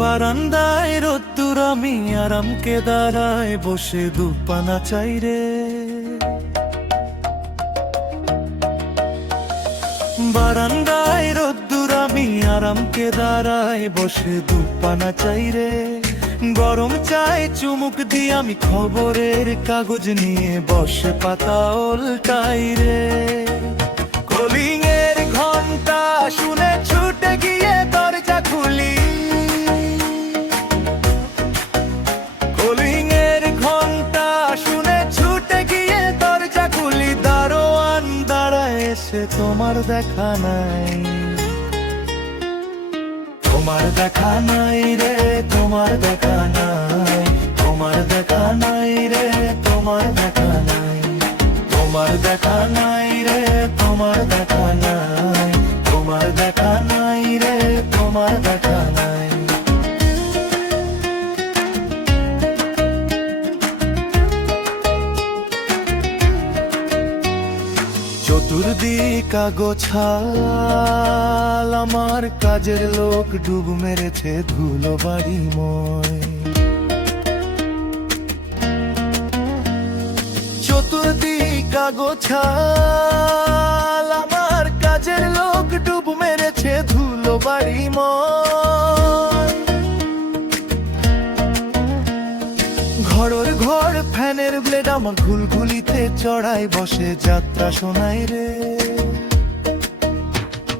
বারান্দায় রোদ্দুর, আমি আরামকে দাঁড়ায় বসে দুপানা চাই রে। বারান্দায় রোদ্দুর, আমি আরামকে দাঁড়ায় বসে দুপানা চাই রে। গরম চায় চুমুক দিয়ে আমি খবরের কাগজ নিয়ে বসে পাতা উল্টাই রে। কলিং এর ঘন্টা শুনে ছুটে গিয়ে দরজা খুলি। কলিং এর ঘন্টা শুনে ছুটে গিয়ে দরজা খুলি। দারোয়ান দাঁড়ায় এসে তোমার দেখা নাই, তোমার দেখা নাই রে, তোমার দেখা নাই, তোমার দেখা নাই রে, তোমার দেখা নাই, তোমার দেখা নাই রে, তোমার দেখা নাই, তোমার দেখা নাই রে, তোমার দেখা নাই। চতুর্দিক আগোছাল, আমার কাজের লোক ডুব মেরেছে ধুলো বাড়িময়। চতুর্দিক আগোছাল, আমার কাজের লোক ডুব মেরেছে ধুলো বাড়িময়। ঘরের ঘর ফ্যানের ব্লেড আমার ঘুলঘুলিতে চড়াই বসে যাত্রা শোনাই রে।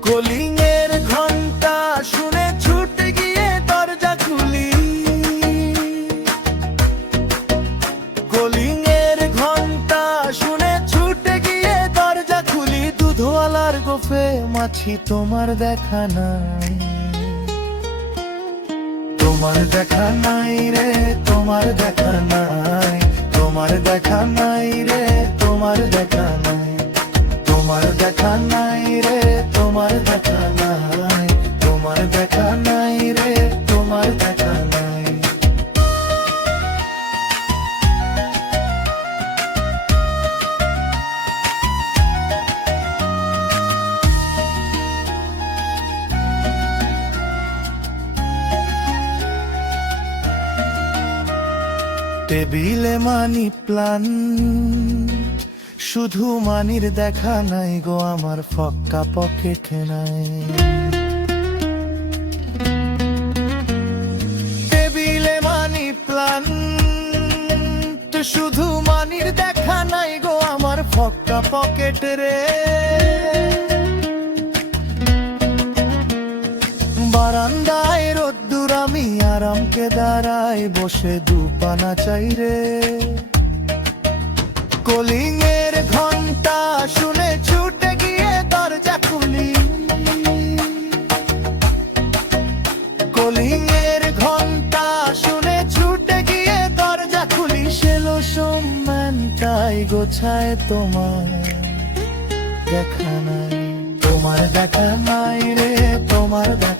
কলিং এর ঘন্টা শুনে ছুটে গিয়ে দরজা খুলি। কলিং এর ঘন্টা শুনে ছুটে গিয়ে দরজা খুলি। দুধওয়ালার গোফে মাছি তোমার দেখা নাই, তোমার দেখা নাই রে, তোমার দেখা নাই, তোমার দেখা নাই রে, তোমার দেখা নাই, তোমার দেখা নাই রে, তোমার দেখা নাই, তোমার দেখা নাই রে, তোমার দেখা নাই। টেবিলে মানি প্লান, শুধু মানির দেখা নাই গো, আমার ফক্কা পকেটে নাই। টেবিলে মানি প্লান, শুধু মানির দেখা নাই গো, আমার ফক্কা পকেটে রে। বারান্দায় রোদ্দুর, আমি আরামকে দাঁড়ায় বসে দুপানা চাই রে। কলিং এর ঘন্টা শুনে ছুটে গিয়ে দরজা খুলি। কলিং এর ঘন্টা শুনে ছুটে গিয়ে দরজা খুলি। সেলো সম্মানটাই গোছায় তোমার দেখা নাই, তোমার দেখা নাই রে, তোমার দেখা